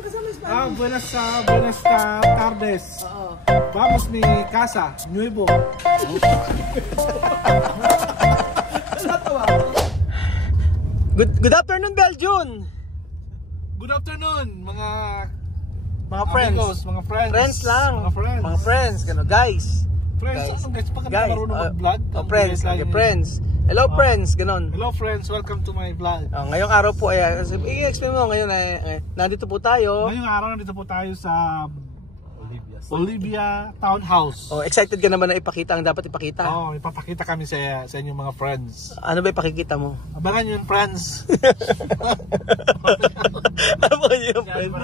Buenas tardes. Vamos ni casa, nuevo. Good afternoon, Belgium. Good afternoon, mga friends. Amigos, mga friends. Friends lang. Mga friends, gano guys. Friends, pag marunong mag-vlog. Friends, friends. Hello friends, ganon. Hello friends, welcome to my vlog. Ngayong araw po ay i-explain mo ngayon ay nandito po tayo. Ngayong araw nandito po tayo sa Olivia Townhouse. Excited ka naman na ipakita ang dapat ipakita. Ipapakita kami sa inyong mga friends. Ano ba ipakikita mo? Abangan yun, friends. Abangan yun, friends.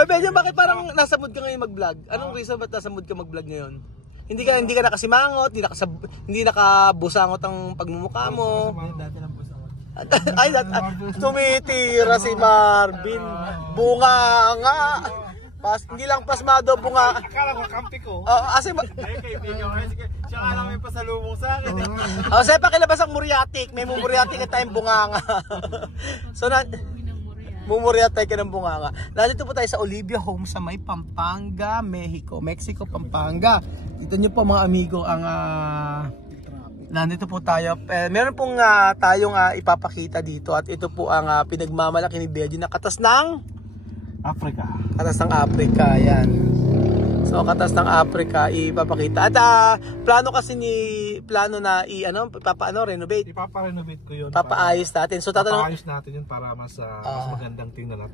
Ay, Benjo, bakit parang nasa mood ka ngayon mag-vlog? Anong reason ba't nasa mood ka mag-vlog ngayon? Hindi ka nakasimangot, hindi nakabusangot ang pagmumukha mo. Ay, tumitira si Marvin. Bunga nga. Hindi lang pasmado, bunga. Akala ko kampi ko. Kasi siya nga lang may pasalubong sa akin. Kasi pakilabas ang muriatic. May mumuriatic at tayong bunga nga. So, mumuriatic ka ng bunga nga. Nandito po tayo sa Olivia Home sa may Pampanga, Mexico, Pampanga. Dito nyo po mga amigo ang nandito po tayo. Meron pong tayong ipapakita dito at ito po ang pinagmamalaki ni Belgium na katas ng Africa. Katas ng Africa, yan. So katas ng Africa ipapakita. At plano na renovate. Ipapa-renovate ko 'yun. Papaayos natin. So papaayos natin 'yun para mas magandang tingnan at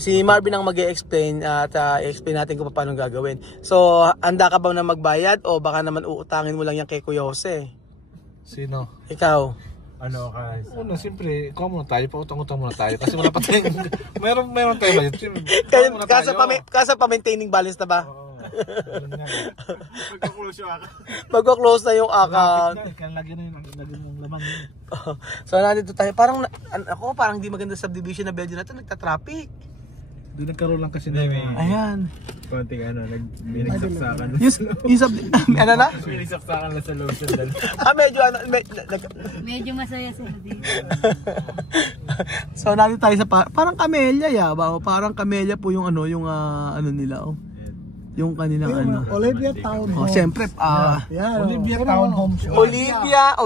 si Marvin ang mag-e-explain at explain natin kung paano gagawin. So handa ka ba na magbayad o baka naman uutangin mo lang yan kay Kuya Jose? Sino? Ikaw. Ano ka? Siyempre, ikaw muna tayo, pautang-utang muna tayo kasi wala pa tayong meron tayo ba? Kasa pa-maintaining balance na ba? Magka-close Magka-close yung account. na yung account. Kaya lagyan ng laman yun. So nandito tayo. Parang hindi maganda subdivision na Belgium na ito. Nagta-traffic. Doon nagkaroon lang kasi na ayan. Konting binigsaksakan. Ano na? Binigsaksakan na sa lotion dala. Medyo masaya sila dito. So nandito tayo sa parang camellia parang camellia po yung ano nila yung kanilang Olivia Townhomes. Siyempre Olivia Townhomes. Olivia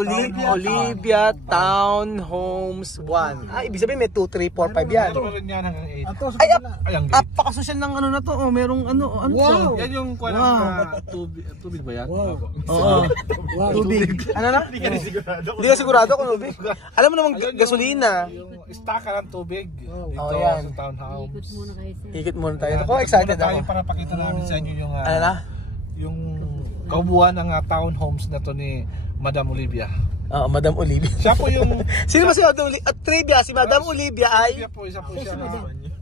Townhomes 1. Ibig sabihin may 2, 3, 4, 5 yan. Meron yan hanggang 8. Ay, apakasosyal ng na to. Merong Wow! Yan yung tubig ba yan? Oo. Tubig. Ano na? Hindi ka sigurado kung tubig. Alam mo naman gasolina. Yung istaka ng tubig. Dito yan. sa townhouse. Ikot muna tayo. Ako excited ako. Para pakita namin sa inyo yung yung kaubuan ng townhomes na to ni Madam Olivia. Madam Olivia. Siya po yung sino ba si Madam Olivia? At trivia, si Madam Olivia ay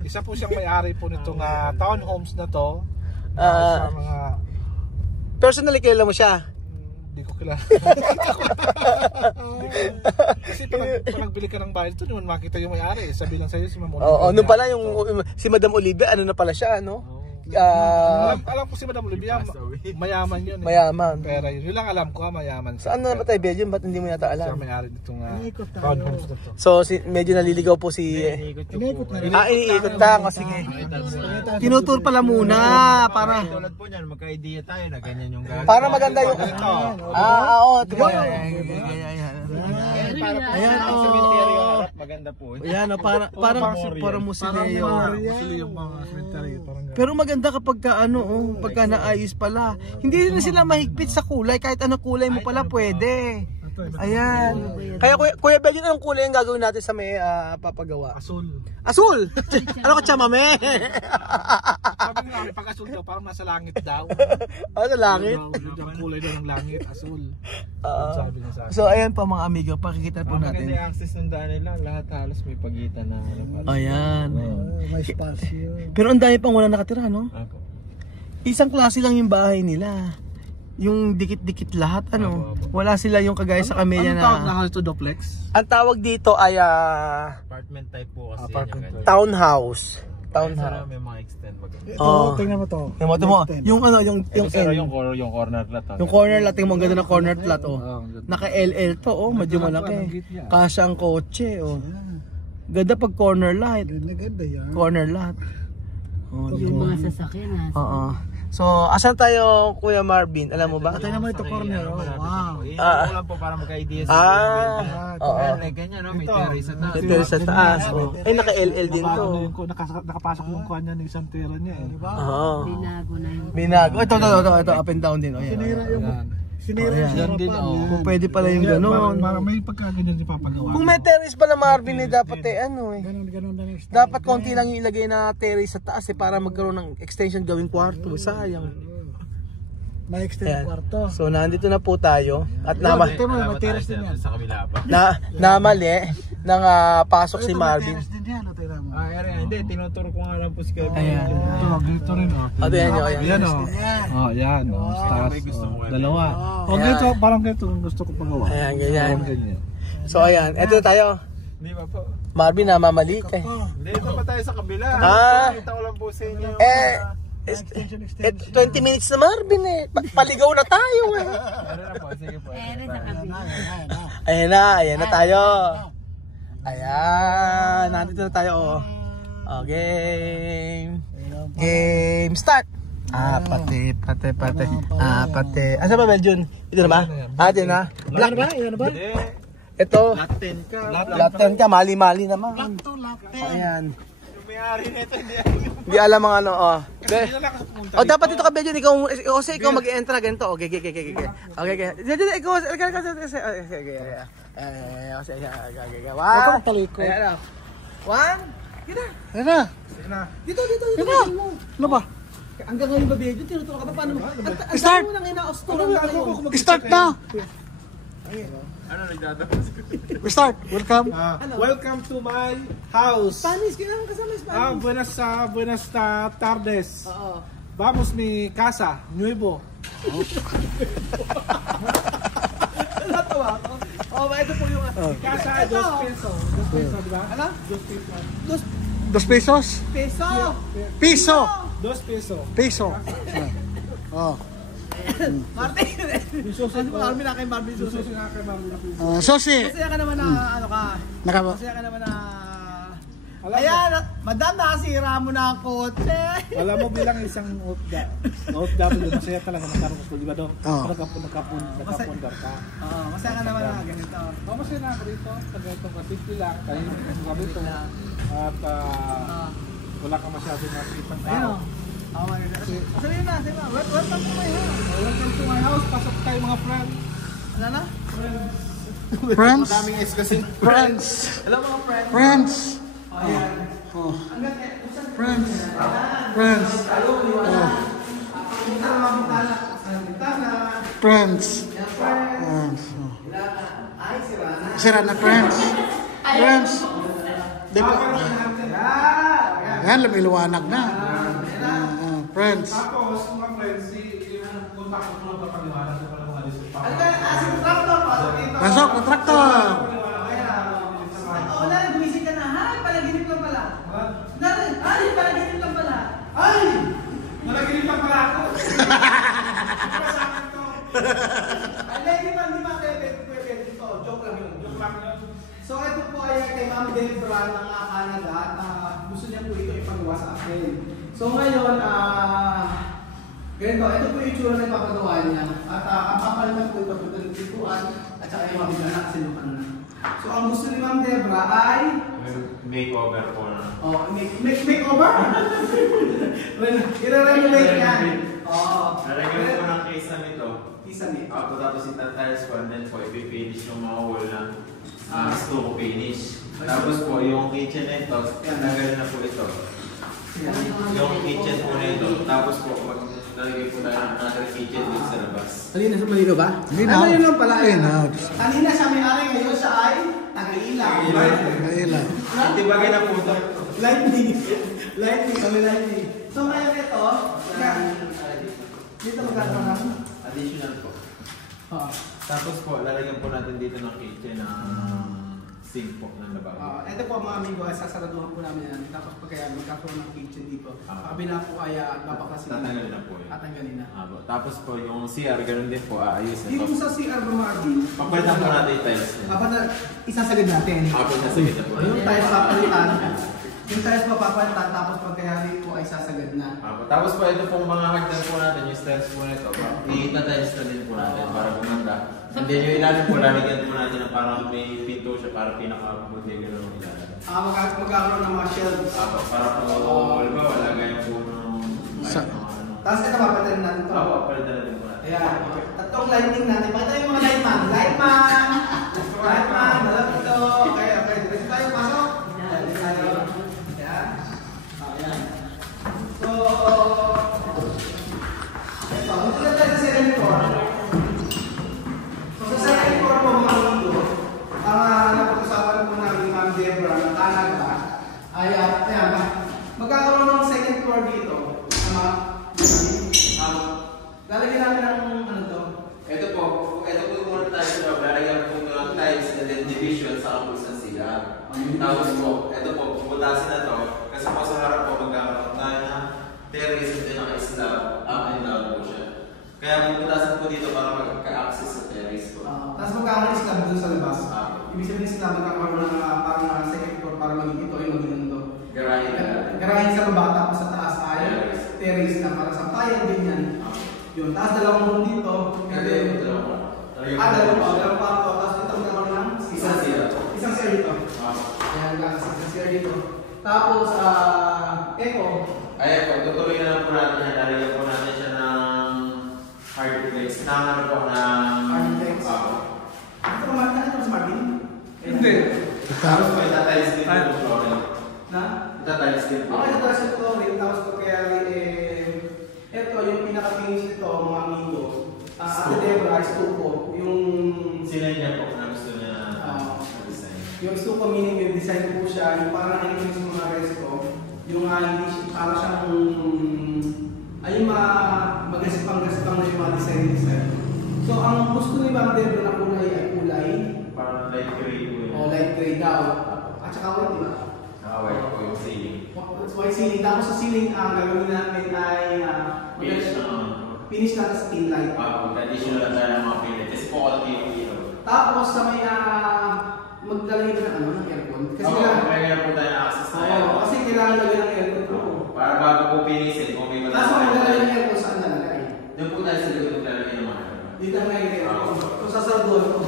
isa po siyang may-ari po nitong townhomes na to. Sa mga personally kilala mo siya? Hindi ko kilala. Kasi pag nagbili ka ng bahay ito, naman makita yung may-ari. Sabi lang sa'yo si Madam Olivia. Ano pala yung si Madam Olivia, ano na pala siya, no? Alam ko si Madam Olivia, mayaman yun. Mayaman. Pero yun lang alam ko, mayaman. Saan na ba tayo, Belgium? Ba't hindi mo yata alam? Siya may-ari nitong townhomes na to. So, medyo naliligaw po si iniikot lang. Sige. Tinutur pala muna para tulad po niyan, magka-idea tayo na ganyan yung gagawin. para maganda yung oo. Ayan, maganda po. Ayan, parang musilyo. Pero maganda kapag pagka naayos pala. Hindi na sila mahigpit sa kulay, kahit anong kulay mo pala pwede. Ayan. Kaya Kuya Belgium, anong kulay ang gagawin natin sa may papagawa? Asul. Asul! Ano ka chamame? Sabi nga, pag asul daw, parang nasa langit daw. Sa langit? Yung kulay daw ng langit, asul. Sabi niya sa akin. So ayan po mga amigo, pakikita po Maganda natin. yung access ng daan nila, lahat halos may pagitan na. Ayan. May spasyo. Pero ang dami pang wala nakatira, no? Ako. Isang klase lang yung bahay nila. Yung dikit-dikit lahat, wala sila yung kagaya sa Camellia na. Anong tawag na ito, duplex? Ang tawag dito ay Apartment type po kasi. Apartment type. Townhouse. Townhouse. May mga extend maganda. Tingnan mo to. Tingnan mo. Yung Yung corner lot. Yung corner lot, tingnan mo, ang ganda ng corner lot, Naka-LL to, medyo malaki. Kasya ang kotse, Ganda pag corner lot. Ganda yan. Corner lot. Oh, Yung mga sasakyan. Oo. So, asan tayo, Kuya Marvin? Alam mo ba? Tingnan mo ito corner. Oh, wow. Ako lang po para magka-idea sa Oo. like ganyan, no? May terrace at taas. Ito sa taas. Oh. Ay, naka-LL din to. Nakapasok yung kuha niya ng isang tira niya eh. Oo. Binago na yung... Binago. Ito, up and down din. Oh, yan. Sinira yung din. Kung pwede pala yung gano'n. May pagkaganyan yung papagawa. Kung may terrace pala Marvin dapat ano eh. Ganun na yung Dapat konti lang yung ilagay na terrace sa taas para magkaroon ng extension gawing kwarto. Sayang. May extended kwarto. So nandito na po tayo at May terrace din yan. Sa kabila pa. namali nang pasok si Marvin. Terrace din yan. Hindi, tinuturo ko nga lang po si Kevin. Ayan. Dito rin oh. O, ayan nyo, ayan. Yan oh. Oh, yan oh. Taas. Dalawa. O ganito, parang ganito ang gusto ko pagawa. Ayan, ganyan. Ganyan. So ayan, eto tayo. Hindi ba po? Marvin namamali ka eh. Hindi, ito pa tayo sa kabila. Kita ko lang po sa inyo. 20 minutes na Marvin eh. Paligaw na tayo eh. Meron na po, sige po. Meron sa kabila. Ayan na tayo. Ayan, nandito na tayo oh. Game start. Pati. Asa ba Belgian? Ito na ba? Ito na. Black ba? Ito na ba? Ito. Latin ka, mali-mali naman. Ayan. Yung may-ari nito, Hindi alam ang ano, oh. Dapat dito ka Belgian, kasi ikaw mag-e-enter na ganito. Okay. Ikaw, Huwag kang taliko. One. Kita. Ayan na. Dito. Ano ba? Hanggang ngayon ba Belgian, tinuturo ka pa paano mo? Start! Ang ina-osturan tayo. Start na! Ano nagdadapas ko? Start! Welcome! Welcome to my house. Spanish, kailangan kasama Spanish. Buenas tardes. Oo. Vamos mi casa, nuevo. Natawa ako. Ito po yung... Casa, Ito. 2 pesos. 2 pesos, di ba? Ano? 2 pesos? Peso. Piso! 2 pesos. Piso! Oh. Martin! Ano ba? Armin na kay Marvin Susi. Sosi! Masaya ka naman na ano ka. Masaya ka naman na... Ayan, madam, nakasira mo na ang kotse. Alam mo bilang isang OFW, masaya talaga magkaroon ko, di ba daw? Oo. Nakapundar ka. Oo, masaya ka naman na ganito. Masaya na ako rito. Sa ganito kasi lang. Tayo kami ito. At wala ka masyadong nakikitang tao. Sabihin na. Welcome to my house. Welcome to my house. Pasok tayo mga friends. Ano na? Friends? Daming S kasi. Friends! Hello mga friends. Friends! Ayan. Oh. Friends! Friends! Friends! Friends! Sira na friends! Friends! Di ba? Yan, lumiluwanag na. Friends! Tapos, mga friends, yung contact ko na pagpaliwanag sa mga Pasok na traktor! Wala, gumising ka na. Hay, panaginip lang pala. Ay, panaginip lang pala. Ay! Nalaginip lang pala ako. Ay, hindi ba pwede dito. Joke lang yun. So, ito po ay kay Ma'am Debra ng Canada at gusto niya po ito ipagawa sa akin. So, ngayon, ganito, ito po yung itsura na ipapagawa niya. At ang kapalitan po ito ng tikuan at saka yung mga bigana kasi lukan na. So, ang gusto ni Ma'am Debra ay... Makeover po na. Makeover? I-renovate yan. Nalagyan po ng case na nito. Isang ito. Tapos itatiles ko and then po ipipinish yung mga wall ng stucco finish. Tapos po yung kitchen na ito, nagaling na po ito. Yung kitchen po na ito. Tapos po maglalagay po tayo ng another kitchen dito sa labas. Malino ba? Malinaw. Ano yun lang pala? Malinaw. Kanina siya may-ari, ngayon siya ay taga-ilaw. Kailan? Itibagay na po ito. Lightning. Lightning. So ngayon ito, dito magkakaroon ng Additional po. Tapos po, lalagyan po natin dito ng kitchen na sink po ng lababo. ito po mga amigo, sasaraduhan po namin yan. Tapos pagkaya magkakaroon ng kitchen dito. Kabila po kaya babaklasin. Tatanggalin na po yun. Tatanggalin na. Tapos po yung CR, ganun din po, aayusin Yung po. sa CR Marvin, Papalitan po natin yung tiles niya. isasagad natin. Nasa gitna po. Yung tiles papalitan. Yung tiles papalitan tapos pagkayari po ay sasagad standard na. Tapos po ito pong mga hagdan po natin, yung stairs po nito, i-tiles na din po natin para gumanda. And then yung ilalim po, lalagyan po natin na parang may pinto siya para pinaka-buti gano'n ang ilalim. Magkakaroon ng mga shelves. Para po, halimbawa, lagayan po ng Tapos ito, papalitan natin ito. Papalitan natin po natin. Ayan. Tatlong lighting natin. Pakita yung mga lightman. Lightman! Lightman! Malapit ito. Okay. Diretso tayo. Pasok. Diretso tayo. Ayan. Ayan. So, ito. Ito na tayo sa second floor. So, sa second floor po mga mundo, ang napag-usapan po namin ni Ma'am Debra ng Canada ay, ayan, magkakaroon ng second floor dito. Lalagyan namin ng ano to? Ito po muna tayo sa loob. Lalagyan po ito ng tiles and then division sa kapusan sila. Tapos po, ito po, puputasin na to. Kasi po sa harap po, magkakaroon tayo na terrace and then naka-slab, up and down po siya. Kaya puputasin po dito para magka-access sa terrace po. Tapos magkakaroon ng slab dun sa labas. Ibig sabihin slab, magkakaroon ng parang second floor para maging ito yung maging ito. Garahin sa baba, tapos sa taas ay terrace na para sa payan din yan. Yun, taas dalawang room dito. Dalawang kwarto. Tapos dito magkakaroon ng isang CR dito. Ayan, isang CR dito. Tapos, echo. Ayan po, tutuloy na lang po natin yan. Lalagyan po natin siya ng hardflex. Naman po ng hardflex. Ito ba sa Martin? Hindi. Tapos po, itatiles din po flooring. Na? Itatiles din po. Okay, itatiles din flooring. Tapos po kaya ito yung pinaka-finish nito, mga amigo. Ate Debra, stuko. Yung sinay niya po na gusto niya design. Yung stuko meaning yung design po siya, yung parang nakikita sa mga resto, yung hindi para siyang ay magaspang-gaspang na yung mga design. So ang gusto ni Ma'am Debra na kulay ay kulay. Parang light gray po yun. Light gray daw. At saka white, di ba? White po yung ceiling. White ceiling. Tapos sa ceiling, ang gagawin namin ay finish natin sa pin light. Traditional lang tayo ng mga pin light. Kasi po konti yung ilaw. Tapos sa may maglalagay ka ng aircon. Kasi kailangan po tayo ng access na aircon. Kasi kailangan lagyan ng aircon po. Para bago po pinisin kung may tapos maglalagay ng aircon saan lalagay? Doon po tayo sa likod maglalagay ng mga aircon. Dito ang nagiging aircon. So sa sarduan po.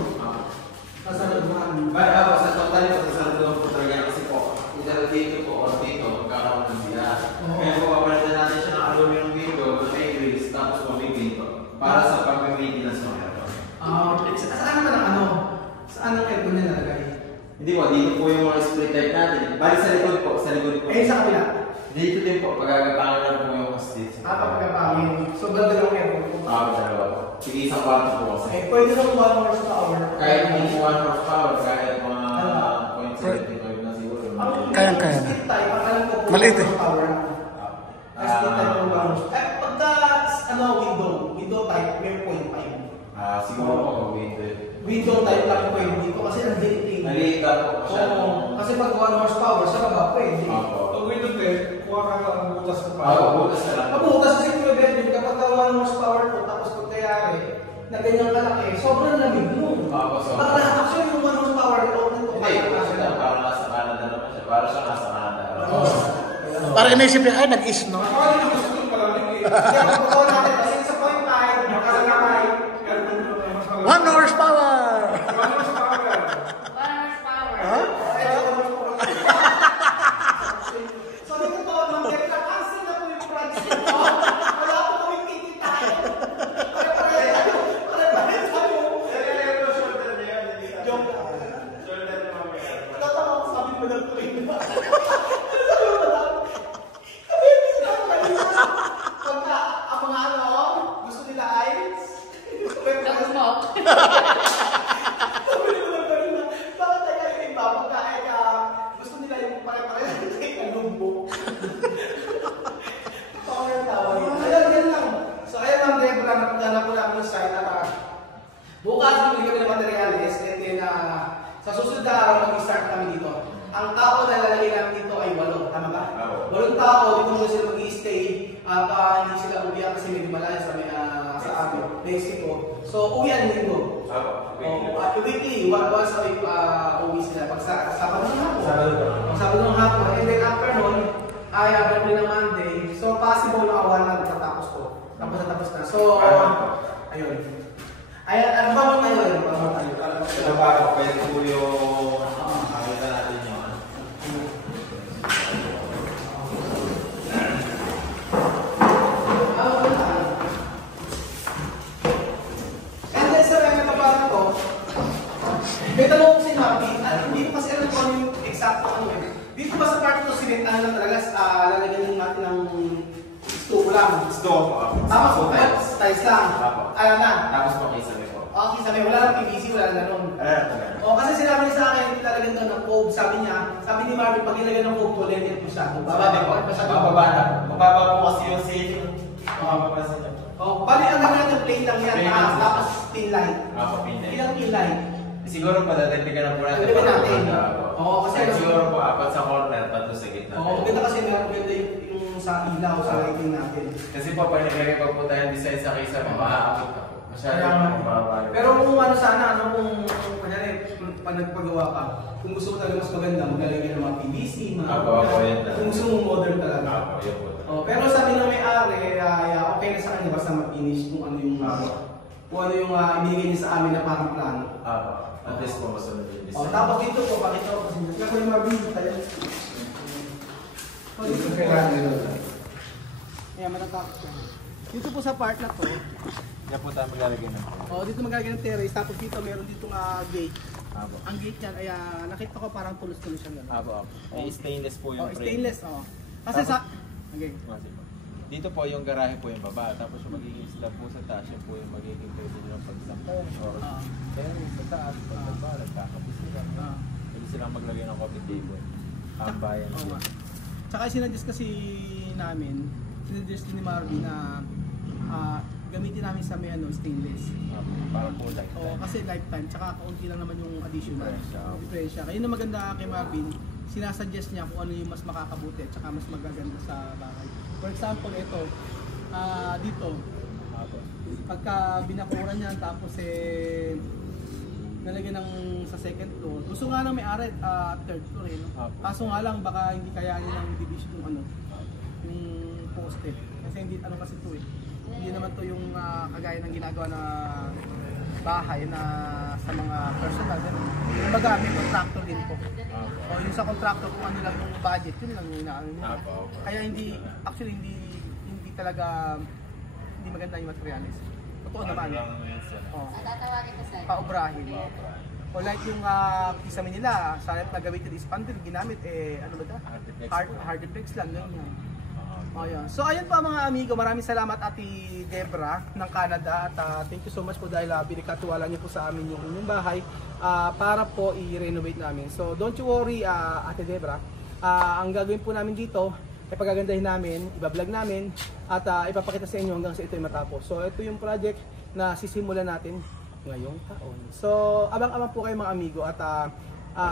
Sa sarduan. Sa total po sa sarduan po talaga kasi po. Dito po o dito magkakaroon ng sila. Kaya po papalitan natin siya ng aluminum window, may grills, tapos po may window. Para sa pag-maintenance ng aircon. Saan naman ang ano? Saan ang aircon niya nalagay? Hindi po, dito po yung mga split type natin. Bali sa likod po, sa likod po. Sa kabila? Dito din po, pagkakapangin na po yung split. Pagkakapangin. So, dalawang aircon po? Dalawa po. Sige, isang kwarto po kasi. Pwede lang 1 horsepower. Kahit hindi 1 horsepower, kahit mga 0.75 na siguro. Kaya-kaya na. Maliit eh. Split type po lang. Pagka, window type, may 0.5. Siguro po, window type lang pwede dito kasi nag-hitting. Naliit po siya. Kasi pag 1 horsepower, sa baba pwede. Pag window type, kuha ka lang butas ka pa. Butas ka lang. Mabutas kasi kung bedroom kapag 1 horsepower po, tapos pag kayari, na ganyang kalaki, sobrang lamig mo. Actually, yung 1 horsepower, Para nasa Canada naman siya. Para siya nasa Canada. Para inisip niya, ay, nag-is-no? Ako yung gusto ko palamig eh. Kaya pag natin, kasi sa 0.5, makasanakay, 1 horsepower! 1 horsepower. 1 horsepower. So, dito po, cancel na po yung project ko. Wala po kami tititayo. Pare-pare tayo. Shoulder niya yan. Joke. Shoulder na mamaya. Tatawa ko, sabi mo lang tuloy na. Pagka ang mga gusto nila ay Tapos mo. sabi nila lang pa rin na bakit tayo yung iba pagka gusto nila yung pare-pare ang lumbo. Power tower. Ayan lang. So ayan lang, Debra, napunta na po namin yung site at bukas bumili kami ng materials and then sa susunod na araw mag-start kami dito. Ang tao na lalagay namin dito ay 8. Tama ba? 8 tao, dito muna sila mag-i-stay at hindi sila uwihan kasi may malayo sa amin, Mexico. So, uwihan linggo. Weekly, once a week uwi sila. Pag Sabado ng hapon. Sabado ng hapon. And then after nun, ay abang din ng Monday. So, So, ayun. Ayan, ano ba mo tayo? Ito ba ako pwede po yung nakita natin yun. And then sa mga kabahan ko, may tanong ko si Marty, hindi ko kasi alam kung ano yung exact ano eh. Dito ba sa part ito, sinit, ano lang talaga, lalagyan natin ng stove lang. Stove po ako. Tapos po, tiles lang. Alam na. Tapos po kayo sabi ko. Okay, sabi, wala lang PVC, wala lang ganun. O, kasi sinabi niya sa akin, lalagyan daw ng cove. Sabi niya, sabi ni Marvin, pag ilagyan ng cove, tuloy masyado. Bababa po, masyado. Mababa po kasi yung ceiling. Mababa sa inyo. O, bali, ang gagawin natin plain lang yan, taas, tapos pin light. Pinay. Ilang pin light? Siguro pa dadagdagan na po natin. Dadagdagan natin. Oo, kasi siguro po apat sa corner, tatlo sa gitna. Oo, maganda kasi meron ganda yung sa ilaw, sa lighting natin. Kasi po pag nilagay pa po tayong design sa kaysa maaakot na po. Masyadong mababa. Pero kung ano sana, ano kung kunyari, pag nagpagawa ka, kung gusto mo talaga mas maganda, maglalagay ng mga PVC, mga kung gusto mo modern talaga. Pero sabi ng may-ari, okay na sa kanya basta ma-finish kung ano yung ibinigay niya sa amin na parang plano. At least po masunod yung design. Tapos dito po, pakita ko kasi dito ko yung mabili tayo. Dito po kailangan nyo. Ayan, matatakot yan. Dito po sa part na to, Kaya po tayo maglalagay ng dito maglalagay ng terrace, tapos dito meron dito gate. Ang gate niyan ay nakita ko parang tulos-tulos siya gano'n. Stainless po yung frame. Stainless, Kasi sa... Okay. Dito po yung garahe po yung baba, tapos yung magiging slab po sa taas, yun po yung magiging pwede nyo pagsakong or kaya yung sa taas, pagbaba, nagkakapos sila. Pwede silang maglagay ng coffee table. Ang bayan nila. Tsaka sinadjust kasi namin, sinadjust ni Marvin na gamitin namin sa may stainless. Para po lifetime. Kasi lifetime, tsaka kaunti lang naman yung additional. Diferensya. Kaya yung maganda kay Marvin, sinasuggest niya kung ano yung mas makakabuti at saka mas magaganda sa bahay. For example, ito, dito, pagka binakuran niya tapos nalagyan ng sa second floor, gusto nga nang may-ari third floor Kaso nga lang baka hindi kayanin ng division yung yung poste. Kasi hindi kasi ito Hindi naman to yung kagaya ng ginagawa na bahay na sa mga personal. Kumbaga, may contractor din po. O yung sa contractor kung ano lang yung budget, yun lang yung inaano nila. Kaya hindi talaga hindi maganda yung materialis. Totoo naman. Tatawagin ko sa'yo. Paubrahin. O like yung kisame nila, sana na gawin is pandel, ginamit ano ba ito? Hardiplex lang, ganyan. So ayun po mga amigo, maraming salamat Ate Debra ng Canada at thank you so much po dahil binikatiwala niyo po sa amin yung inyong bahay para po i-renovate namin. So don't you worry Ate Debra, ang gagawin po namin dito ay pagagandahin namin, ibablog namin at ipapakita sa inyo hanggang sa ito ay matapos. So ito yung project na sisimulan natin ngayong taon. So abang-abang po kayo mga amigo at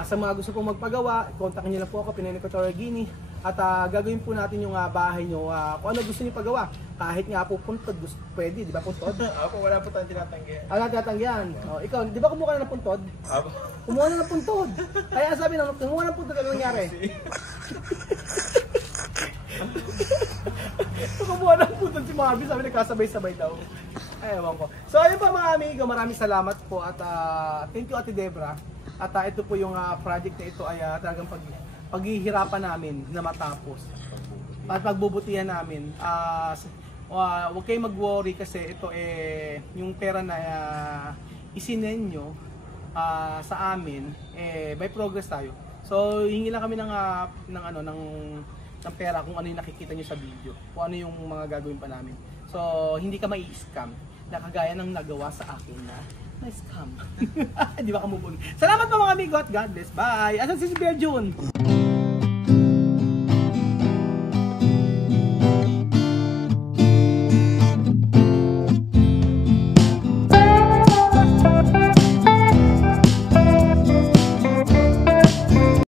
sa mga gusto pong magpagawa, kontakin niyo lang po ako, Pinoy Equatorial Guinea. At gagawin po natin yung bahay nyo, kung ano gusto niyo pagawa. Kahit nga po puntod, pwede, di ba puntod? Ako, wala po tayong tinatanggihan. Tinatanggihan. Ikaw, di ba kumuha ka na ng puntod? Kumuha na ng puntod. Kaya sabi na, kumuha ng puntod, ano nangyari? Kumuha ng puntod si Marvin, sabi nagkasabay-sabay daw. Ay, ewan ko. So ayun pa mga amigo, maraming salamat po at thank you Ate Debra. At ito po yung project na ito ay talagang paghihirapan namin na matapos. At pagbubutihan namin. Huwag kayong mag-worry kasi ito yung pera na isinen nyo sa amin, by progress tayo. So hingi lang kami ng pera kung ano yung nakikita nyo sa video. Kung ano yung mga gagawin pa namin. So hindi ka mai-scam na kagaya ng nagawa sa akin na scam. Di ba kamubon? Salamat po mga amigo at God bless. Bye! Asan si Bea June?